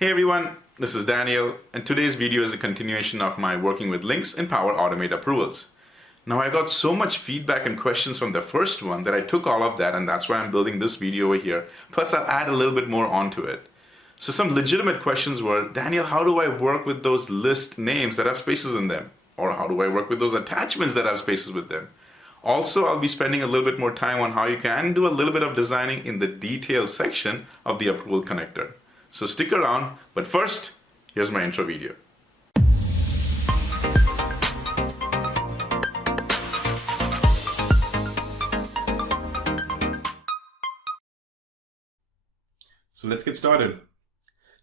Hey everyone, this is Daniel, and today's video is a continuation of my working with links in Power Automate approvals. Now I got so much feedback and questions from the first one that I took all of that, and that's why I'm building this video over here. Plus I'll add a little bit more onto it. So some legitimate questions were, Daniel, how do I work with those list names that have spaces in them? Or how do I work with those attachments that have spaces with them? Also, I'll be spending a little bit more time on how you can do a little bit of designing in the details section of the approval connector. So stick around, but first, here's my intro video. So let's get started.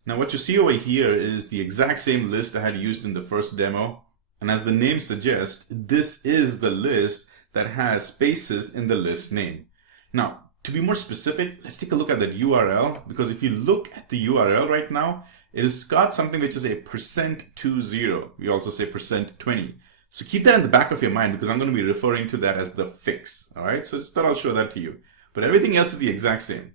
Now what you see over here is the exact same list I had used in the first demo. And as the name suggests, this is the list that has spaces in the list name. Now, to be more specific, let's take a look at that URL, because if you look at the URL right now, it has got something which is a %20. We also say %20. So keep that in the back of your mind because I'm going to be referring to that as the fix. All right, so I'll show that to you. But everything else is the exact same.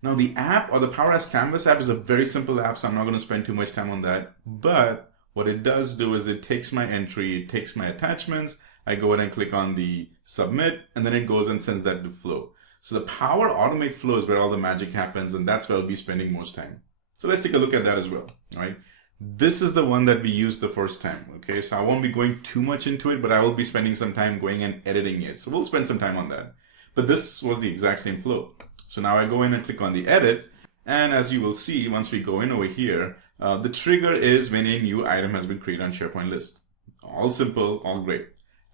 Now the app, or the Power Apps Canvas app, is a very simple app, so I'm not going to spend too much time on that. But what it does do is it takes my entry, it takes my attachments, I go ahead and click on the submit, and then it goes and sends that to Flow. So the Power Automate Flow is where all the magic happens, and that's where I'll be spending most time. So let's take a look at that as well, all right? This is the one that we used the first time, okay? So I won't be going too much into it, but I will be spending some time going and editing it. So we'll spend some time on that. But this was the exact same flow. So now I go in and click on the edit, and as you will see, once we go in over here, the trigger is when a new item has been created on SharePoint list. All simple, all great.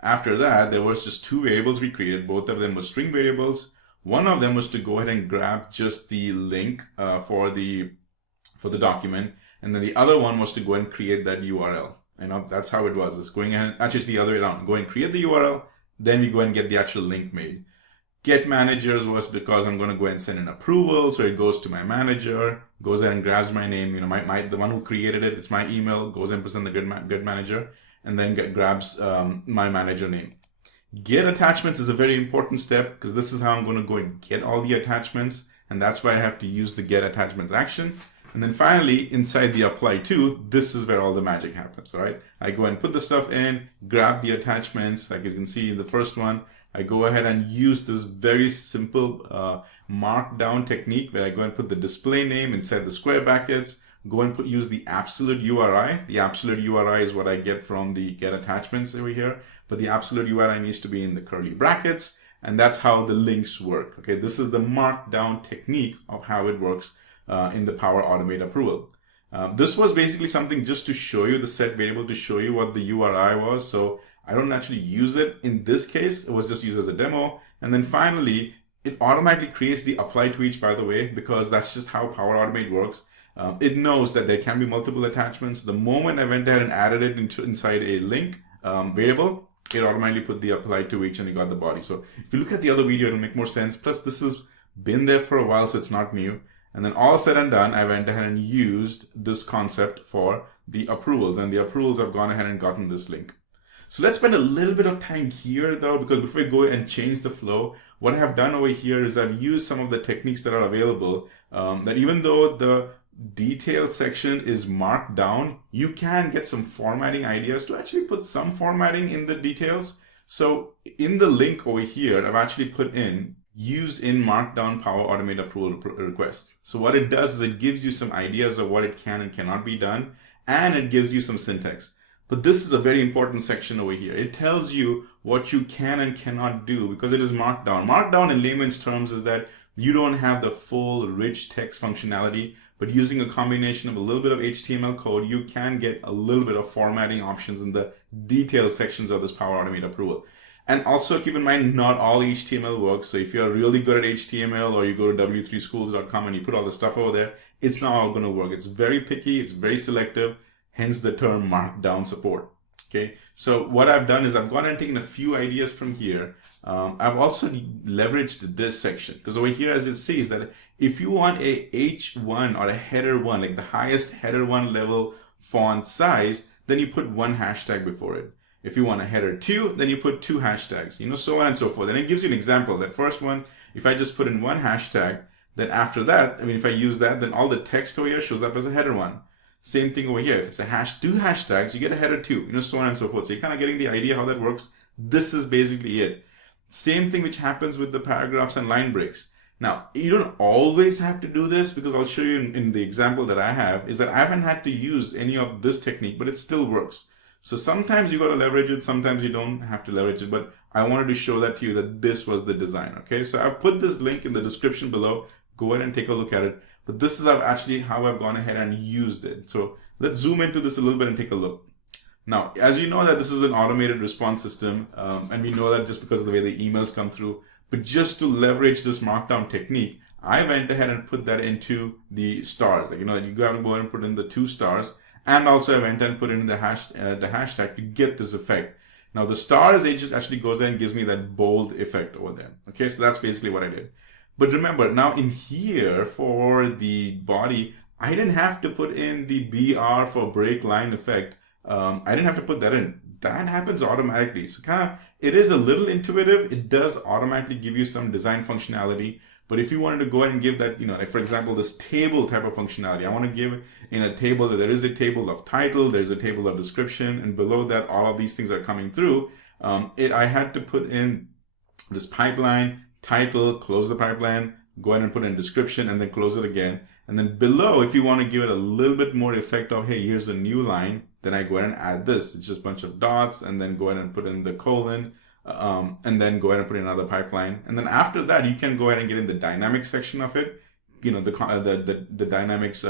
After that, there was just two variables we created. Both of them were string variables. One of them was to go ahead and grab just the link for the document, and then the other one was to go and create that URL. That's how it was. It's going ahead, actually it's the other way around. Go and create the URL, then we go and get the actual link made. Get managers was because I'm going to go ahead and send an approval, so it goes to my manager, goes ahead and grabs my name, the one who created it, it's my email, goes and puts in the get manager, and then grabs my manager name. Get attachments is a very important step because this is how I'm going to go and get all the attachments, and that's why I have to use the get attachments action. And then finally, inside the apply to, this is where all the magic happens, all right? I go and put the stuff in, grab the attachments, like you can see in the first one. I go ahead and use this very simple markdown technique where I go and put the display name inside the square brackets, go and use the absolute URI. The absolute URI is what I get from the get attachments over here, but the absolute URI needs to be in the curly brackets, and that's how the links work. Okay, this is the markdown technique of how it works in the Power Automate approval. This was basically something just to show you the set variable, to show you what the URI was. So I don't actually use it in this case. It was just used as a demo. And then finally, it automatically creates the apply to each, by the way, because that's just how Power Automate works. It knows that there can be multiple attachments. The moment I went ahead and added it inside a link variable, it automatically put the apply to each and you got the body. So if you look at the other video, it'll make more sense. Plus this has been there for a while, so it's not new. And then all said and done, I went ahead and used this concept for the approvals, and the approvals have gone ahead and gotten this link. So let's spend a little bit of time here though, because before we go and change the flow, what I have done over here is I've used some of the techniques that are available, that even though the detail section is marked down, you can get some formatting ideas to actually put some formatting in the details. So in the link over here, I've actually put in use in markdown Power Automate approval requests. So what it does is it gives you some ideas of what it can and cannot be done, and it gives you some syntax. But this is a very important section over here. It tells you what you can and cannot do because it is markdown. Markdown in layman's terms is that you don't have the full rich text functionality, but using a combination of a little bit of HTML code, you can get a little bit of formatting options in the detailed sections of this Power Automate approval. And also keep in mind, not all HTML works. So if you're really good at HTML, or you go to w3schools.com and you put all the stuff over there, it's not all going to work. It's very picky, it's very selective, hence the term markdown support. Okay, so what I've done is I've gone and taken a few ideas from here. I've also leveraged this section because over here, as you see, is that if you want a H1 or a header 1, like the highest header 1 level font size, then you put one hashtag before it. If you want a header 2, then you put 2 hashtags, so on and so forth. And it gives you an example. That first one, if I just put in one hashtag, then after that, I mean, if I use that, then all the text over here shows up as a header one. Same thing over here. If it's a two hashtags, you get a header 2, so on and so forth. So you're kind of getting the idea how that works. This is basically it. Same thing which happens with the paragraphs and line breaks. Now, you don't always have to do this, because I'll show you in the example that I have, is that I haven't had to use any of this technique, but it still works. So sometimes you got to leverage it, sometimes you don't have to leverage it, but I wanted to show that to you that this was the design, okay? So I've put this link in the description below. Go ahead and take a look at it. But this is actually how I've gone ahead and used it. So let's zoom into this a little bit and take a look. Now, as you know that this is an automated response system, and we know that just because of the way the emails come through, but just to leverage this markdown technique, I went ahead and put that into the stars. Like, you got to go ahead and put in the 2 stars. And also I went and put in the hashtag to get this effect. Now the stars agent actually goes in and gives me that bold effect over there. Okay, so that's basically what I did. But remember, now in here for the body, I didn't have to put in the BR for break line effect. I didn't have to put that in. That happens automatically. So it is a little intuitive. It does automatically give you some design functionality. But if you wanted to go ahead and give that, like for example, this table type of functionality, I want to give in a table that there is a table of title, there's a table of description, and below that, all of these things are coming through. I had to put in this pipeline, title, close the pipeline, go ahead and put in description, and then close it again. And then below, if you want to give it a little bit more effect of, hey, here's a new line, then I go ahead and add this. It's just a bunch of dots, and then go ahead and put in the colon, and then go ahead and put in another pipeline. And then after that, you can go ahead and get in the dynamic section of it. The dynamics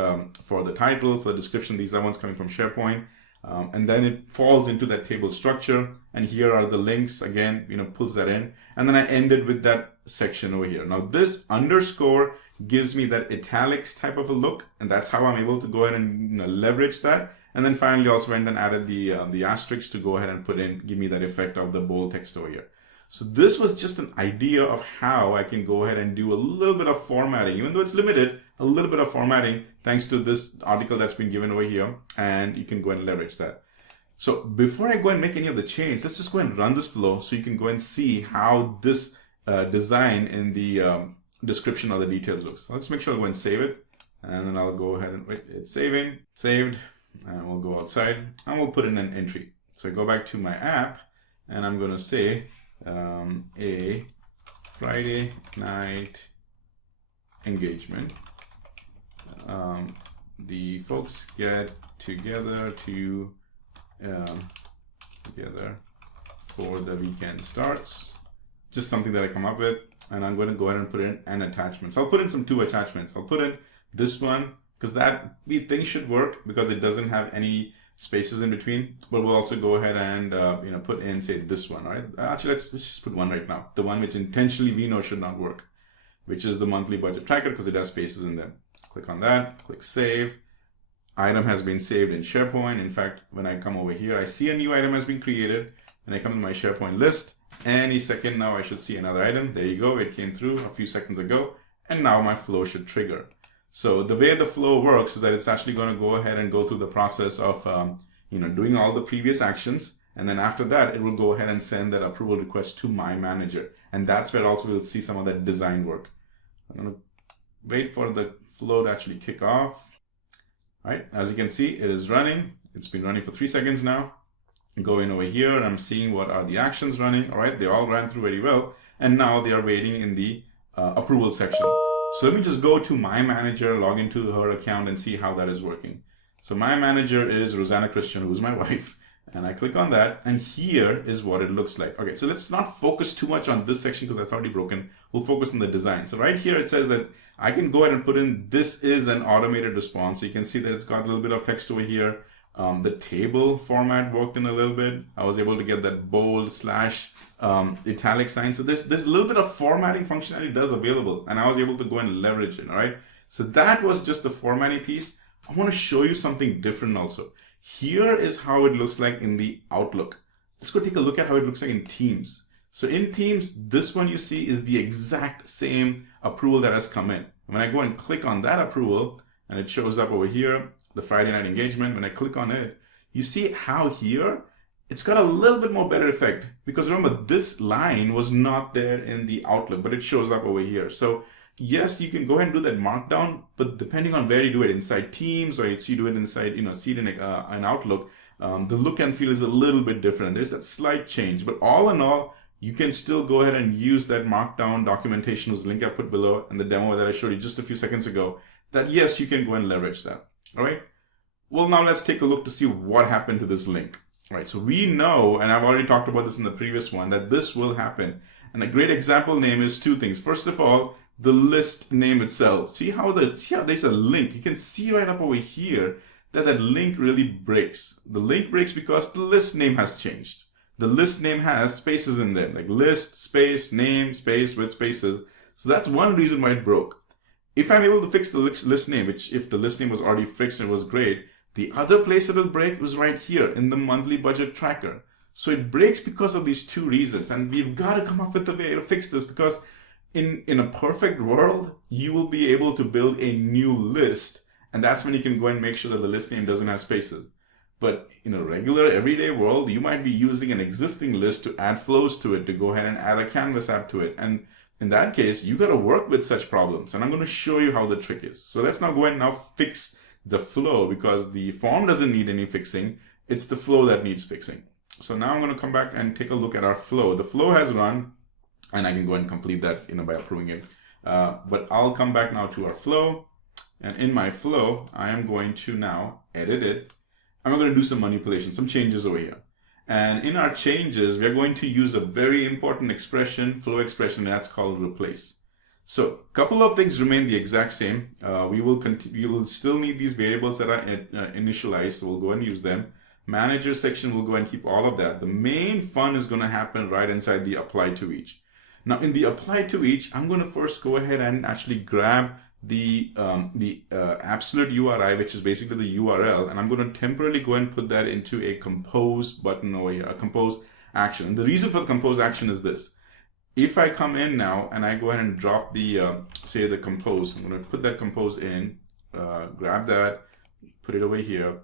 for the title, for the description, these are ones coming from SharePoint. And then it falls into that table structure. And here are the links, again, pulls that in. And then I ended with that section over here. Now this underscore gives me that italics type of a look. And that's how I'm able to go ahead and leverage that. And then finally also went and added the asterisk to go ahead and give me that effect of the bold text over here. So this was just an idea of how I can go ahead and do a little bit of formatting, even though it's limited, a little bit of formatting thanks to this article that's been given over here, and you can go ahead and leverage that. So before I go and make any of the change, let's just go ahead and run this flow so you can go and see how this design in the description or the details looks. So let's make sure I go and save it, and then I'll go ahead and wait, it's saved, and we'll go outside, and we'll put in an entry. So I go back to my app, and I'm going to say, a Friday night engagement. The folks get together for the weekend starts. Just something that I come up with, and I'm going to go ahead and put in an attachment. So I'll put in some 2 attachments. I'll put in this one because that we think should work because it doesn't have any spaces in between, but we'll also go ahead and put in, say, this one. All right, actually let's just put one right now, the one which intentionally we know should not work, which is the monthly budget tracker, because it has spaces in there. Click on that, click save. Item has been saved in SharePoint. In fact, when I come over here, I see a new item has been created, and I come to my SharePoint list. Any second now I should see another item. There you go, it came through a few seconds ago, and now my flow should trigger. So the way the flow works is that it's actually going to go ahead and go through the process of doing all the previous actions, and then after that it will go ahead and send that approval request to my manager, and that's where also we'll see some of that design work. I'm going to wait for the flow to actually kick off. All right, as you can see, it is running. It's been running for 3 seconds now. Go in over here, and I'm seeing what are the actions running. All right, they all ran through very well, and now they are waiting in the approval section. So let me just go to my manager, log into her account, and see how that is working. So my manager is Rosanna Christian, who's my wife, and I click on that, and here is what it looks like. Okay, so let's not focus too much on this section because that's already broken. We'll focus on the design. So right here it says that I can go ahead and put in, this is an automated response. So you can see that it's got a little bit of text over here. The table format worked in a little bit. I was able to get that bold / italic sign. So there's a little bit of formatting functionality does available, and I was able to go and leverage it. All right. So that was just the formatting piece. I want to show you something different also. Here is how it looks like in the Outlook. Let's go take a look at how it looks like in Teams. So in Teams, this one you see is the exact same approval that has come in. When I go and click on that approval, and it shows up over here, the Friday night engagement, when I click on it, you see how here it's got a little bit more better effect, because remember this line was not there in the Outlook, but it shows up over here. So yes, you can go ahead and do that markdown, but depending on where you do it, inside Teams or you do it inside, see it in an Outlook, the look and feel is a little bit different. There's that slight change, but all in all, you can still go ahead and use that markdown documentation, whose link I put below, and the demo that I showed you just a few seconds ago, that yes, you can go and leverage that. All right. Well, now let's take a look to see what happened to this link. All right. So we know, and I've already talked about this in the previous one, that this will happen. And a great example name is two things. First of all, the list name itself. See how there's a link. You can see right up over here that link really breaks. The link breaks because the list name has changed. The list name has spaces in there, like list, space, name, space with spaces. So that's one reason why it broke. If I'm able to fix the list name, which if the list name was already fixed and it was great, the other place it'll break was right here in the monthly budget tracker. So it breaks because of these two reasons. And we've got to come up with a way to fix this, because in a perfect world, you will be able to build a new list. And that's when you can go and make sure that the list name doesn't have spaces. But in a regular everyday world, you might be using an existing list to add flows to it, to go ahead and add a canvas app to it. And in that case, you got to work with such problems. And I'm going to show you how the trick is. So let's now go ahead and now fix the flow, because the form doesn't need any fixing. It's the flow that needs fixing. So now I'm going to come back and take a look at our flow. The flow has run, and I can go ahead and complete that by approving it. But I'll come back now to our flow. And in my flow, I am going to now edit it. I'm going to do some manipulation, some changes over here. And in our changes, we're going to use a very important expression, flow expression, that's called replace. So a couple of things remain the exact same. We will still need these variables that are initialized, so we'll go and use them. Manager section will go and keep all of that. The main fun is going to happen right inside the apply to each. Now in the apply to each, I'm going to first go ahead and actually grab the absolute URI, which is basically the URL, and I'm going to temporarily go and put that into a compose button over here, a compose action. And the reason for the compose action is this. If I come in now and I go ahead and drop the say the compose, I'm going to put that compose in, grab that, put it over here.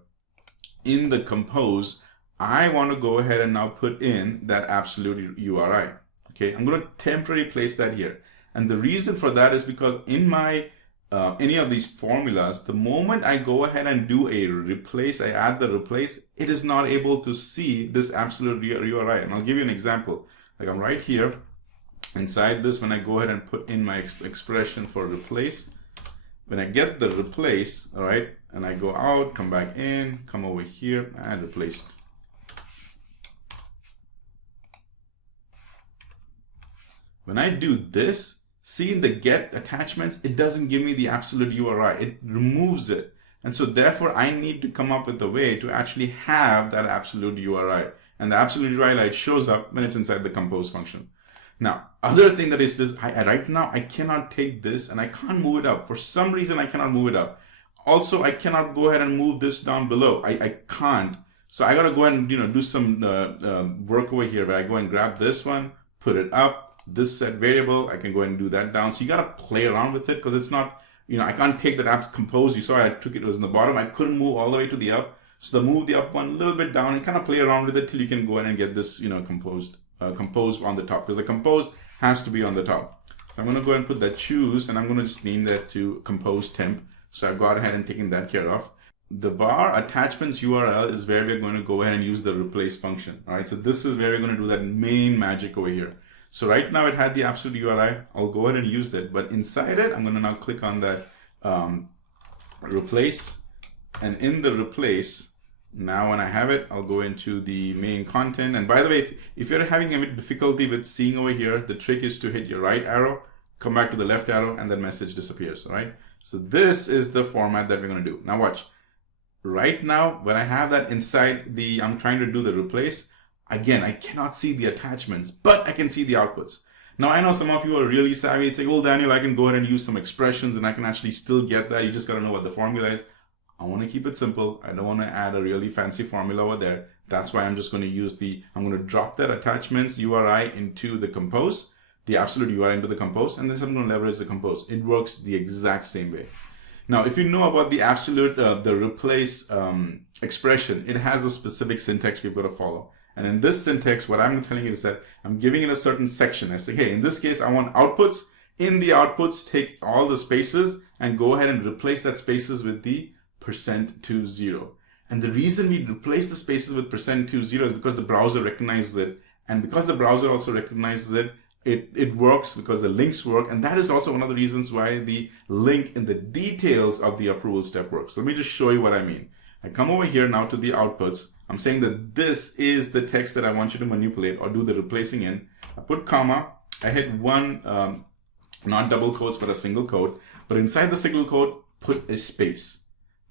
In the compose, I want to go ahead and now put in that absolute URI. Okay, I'm going to temporarily place that here. And the reason for that is because in my any of these formulas, the moment I go ahead and do a replace, I add the replace, it is not able to see this absolute URI. And I'll give you an example. Like I'm right here inside this, when I go ahead and put in my expression for replace, when I get the replace, all right, and I go out, come back in, come over here and replaced. When I do this, see in the get attachments, it doesn't give me the absolute URI. It removes it. And so therefore I need to come up with a way to actually have that absolute URI. And the absolute URI shows up when it's inside the compose function. Now, other thing that is this, right now I cannot take this and I can't move it up. For some reason I cannot move it up. Also, I cannot go ahead and move this down below. I can't. So I gotta go ahead and do some work over here where I go and grab this one, put it up. This set variable, I can go ahead and do that down. So you got to play around with it, because it's not, I can't take that app compose. You saw I took it was in the bottom. I couldn't move all the way to the up. So to move the up one a little bit down and kind of play around with it till you can go ahead and get this, composed on the top, because the compose has to be on the top. So I'm going to go ahead and put that choose, and I'm going to just name that to compose temp. So I've gone ahead and taken that care of. The bar attachments URL is where we're going to go ahead and use the replace function. All right. So this is where we're going to do that main magic over here. So right now it had the absolute URI. I'll go ahead and use it, but inside it, I'm going to now click on that replace, and in the replace, now when I have it, I'll go into the main content. And by the way, if you're having a bit difficulty with seeing over here, the trick is to hit your right arrow, come back to the left arrow, and that message disappears. All right. So this is the format that we're going to do. Now watch. Right now, when I have that inside I'm trying to do the replace. Again, I cannot see the attachments, but I can see the outputs. Now, I know some of you are really savvy, say, well, Daniel, I can go ahead and use some expressions and I can actually still get that. You just got to know what the formula is. I want to keep it simple. I don't want to add a really fancy formula over there. That's why I'm just going to use I'm going to drop that attachments URI into the compose, the absolute URI into the compose, and then I'm going to leverage the compose. It works the exact same way. Now, if you know about the absolute, the replace expression, it has a specific syntax we've got to follow. And in this syntax, what I'm telling you is that I'm giving it a certain section. I say, hey, in this case, I want outputs, In the outputs, take all the spaces and go ahead and replace that spaces with the %20. And the reason we replace the spaces with %20 is because the browser recognizes it. And because the browser also recognizes it, it works because the links work. And that is also one of the reasons why the link in the details of the approval step works. So let me just show you what I mean. I come over here now to the outputs. I'm saying that this is the text that I want you to manipulate or do the replacing in. I put comma. I hit one, not double quotes, but a single quote. But inside the single quote, put a space.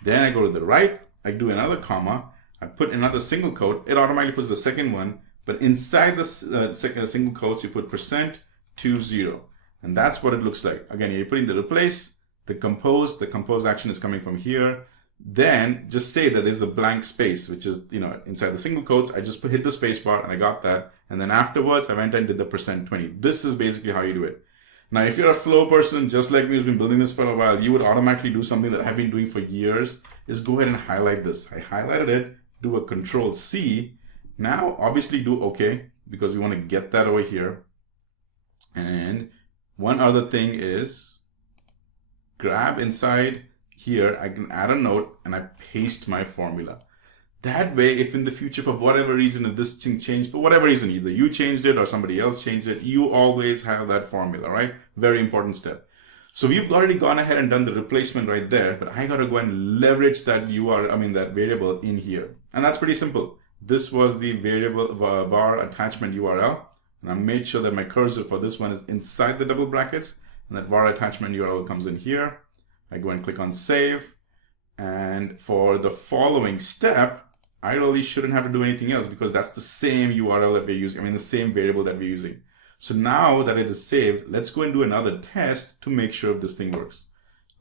Then I go to the right. I do another comma. I put another single quote. It automatically puts the second one. But inside the single quotes, you put %20. And that's what it looks like. Again, you're putting the replace, the compose action is coming from here. Then just say that there's a blank space, which is, inside the single quotes. I just hit the space bar and I got that. And then afterwards, I went and did the %20. This is basically how you do it. Now, if you're a flow person, just like me, who's been building this for a while, you would automatically do something that I've been doing for years, is go ahead and highlight this. I highlighted it, do a Control-C. Now, obviously do OK, because we want to get that over here. And one other thing is, grab inside here, I can add a note, and I paste my formula. That way, if in the future, for whatever reason, if this thing changed, for whatever reason, either you changed it or somebody else changed it, you always have that formula, right? Very important step. So we've already gone ahead and done the replacement right there, but I got to go and leverage that that variable in here. And that's pretty simple. This was the variable var attachment URL. And I made sure that my cursor for this one is inside the double brackets. And that var attachment URL comes in here. I go and click on save. And for the following step, I really shouldn't have to do anything else because that's the same URL that we're using. The same variable that we're using. So now that it is saved, let's go and do another test to make sure if this thing works.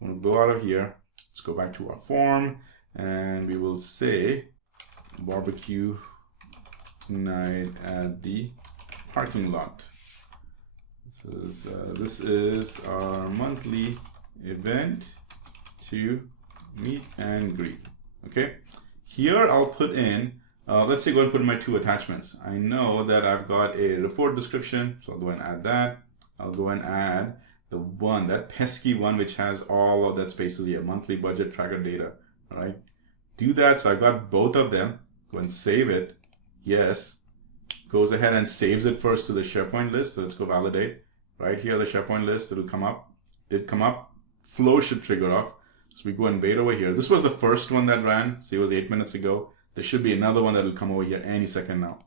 I'm going to go out of here. Let's go back to our form and we will say barbecue night at the parking lot. This is our monthly event to meet and greet. Okay. Here I'll put in, let's say go and put in my 2 attachments. I know that I've got a report description, so I'll go and add that. I'll go and add the one, that pesky one, which has all of that spaces here, monthly budget tracker data. All right. Do that. So I've got both of them. Go and save it. Yes. Goes ahead and saves it first to the SharePoint list. So let's go validate. Right here, the SharePoint list, it'll come up. Did come up. Flow should trigger off. So we go and wait over here. This was the first one that ran. See, it was 8 minutes ago. There should be another one that will come over here any second now.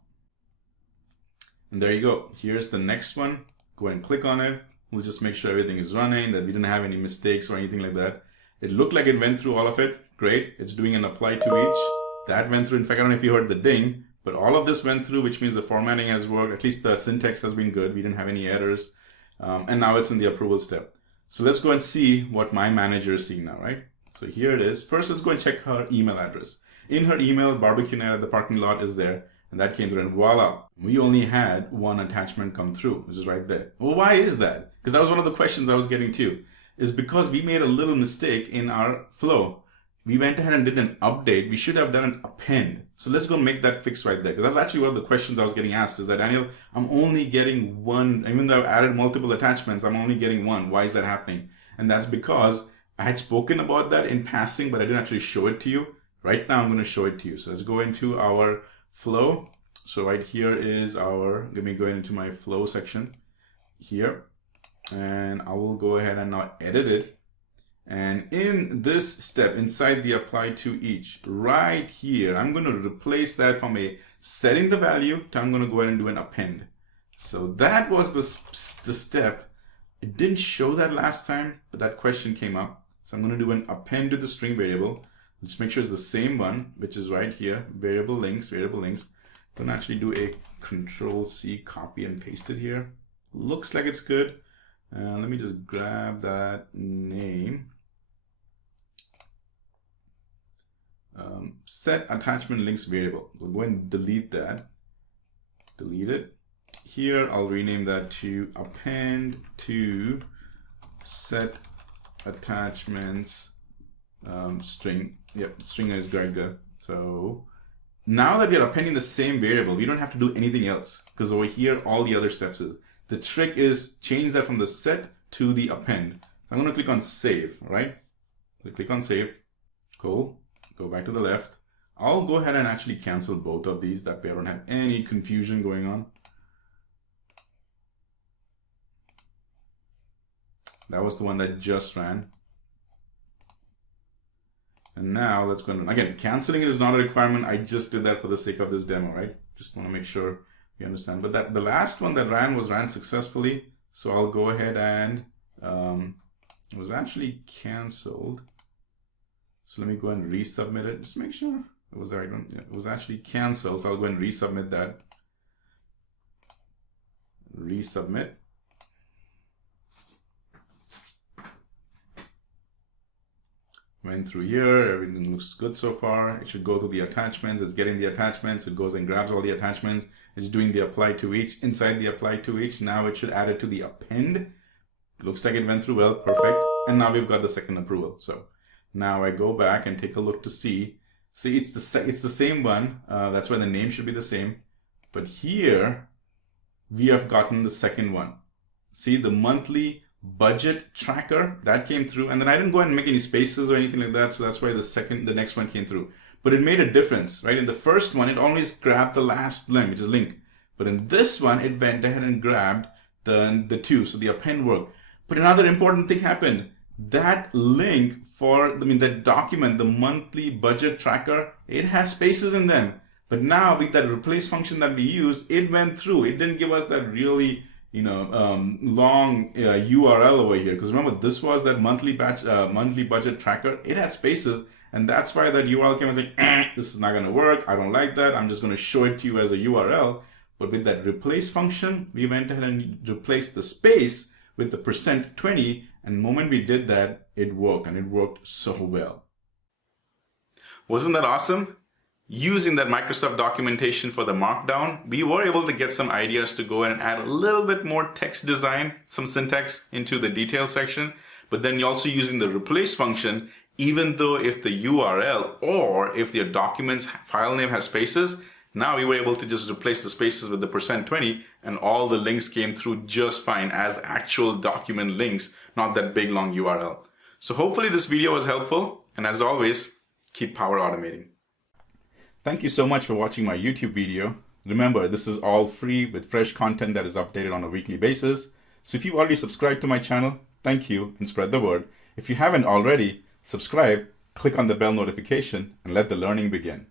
And there you go. Here's the next one. Go ahead and click on it. We'll just make sure everything is running, that we didn't have any mistakes or anything like that. It looked like it went through all of it. Great. It's doing an apply to each. That went through. In fact, I don't know if you heard the ding, but all of this went through, which means the formatting has worked. At least the syntax has been good. We didn't have any errors. And now it's in the approval step. So let's go and see what my manager is seeing now, right? So here it is. First, let's go and check her email address. In her email, barbecue night at the parking lot is there. And that came through, and voila, we only had one attachment come through, which is right there. Well, why is that? Because that was one of the questions I was getting too. Is because we made a little mistake in our flow. We went ahead and did an update. We should have done an append. So let's go make that fix right there. Because that was actually one of the questions I was getting asked, is that, Daniel, I'm only getting one. Even though I've added multiple attachments, I'm only getting one. Why is that happening? And that's because I had spoken about that in passing, but I didn't actually show it to you. Right now, I'm going to show it to you. So let's go into our flow. So right here is our, let me go into my flow section here. And I will go ahead and now edit it. And in this step, inside the apply to each, right here, I'm going to replace that from a setting the value to I'm going to go ahead and do an append. So that was the step. It didn't show that last time, but that question came up. So I'm going to do an append to the string variable. Just make sure it's the same one, which is right here, variable links. I'm going to actually do a Control-C, copy and paste it here. Looks like it's good. Let me just grab that name. Set attachment links variable. We'll go and delete that. Delete it. Here, I'll rename that to append to set attachments string. Yep, string is very good. So now that we are appending the same variable, we don't have to do anything else because over here, all the other steps is. The trick is change that from the set to the append. So I'm going to click on save, right? So click on save. Cool. Go back to the left. I'll go ahead and actually cancel both of these. That way I don't have any confusion going on. That was the one that just ran. And now let's go and again, canceling it is not a requirement. I just did that for the sake of this demo, right? Just want to make sure you understand. But that the last one that ran successfully. So I'll go ahead and it was actually canceled. So let me go and resubmit it. Just make sure it was the right one. Yeah, it was actually canceled. So I'll go and resubmit that. Resubmit. Went through here, everything looks good so far. It should go to the attachments. It's getting the attachments. It goes and grabs all the attachments. It's doing the apply to each. Inside the apply to each, now it should add it to the append. Looks like it went through well, perfect. And now we've got the second approval. So now I go back and take a look to see. See, it's the same one. That's why the name should be the same. But here we have gotten the second one. See, the monthly budget tracker that came through, and then I didn't go and make any spaces or anything like that, so that's why the next one came through. But it made a difference, right? In the first one, it always grabbed the last limb, which is link. But in this one, it went ahead and grabbed the two, so the append worked. But another important thing happened. That link for, that document, the monthly budget tracker, it has spaces in them. But now with that replace function that we use, it went through. It didn't give us that really long URL over here, because remember, this was that monthly budget tracker. It had spaces, and that's why that URL came and said, this is not going to work. I don't like that. I'm just going to show it to you as a URL. But with that replace function, we went ahead and replaced the space with the %20, and the moment we did that, it worked, and it worked so well. Wasn't that awesome? Using that Microsoft documentation for the markdown, we were able to get some ideas to go and add a little bit more text design, some syntax into the detail section. But then you're also using the replace function, even though if the URL or if your document's file name has spaces, now we were able to just replace the spaces with the %20, and all the links came through just fine as actual document links, not that big long URL. So hopefully this video was helpful, and as always, keep power automating. Thank you so much for watching my YouTube video. Remember, this is all free with fresh content that is updated on a weekly basis. So if you've already subscribed to my channel, thank you and spread the word. If you haven't already, subscribe, click on the bell notification, and let the learning begin.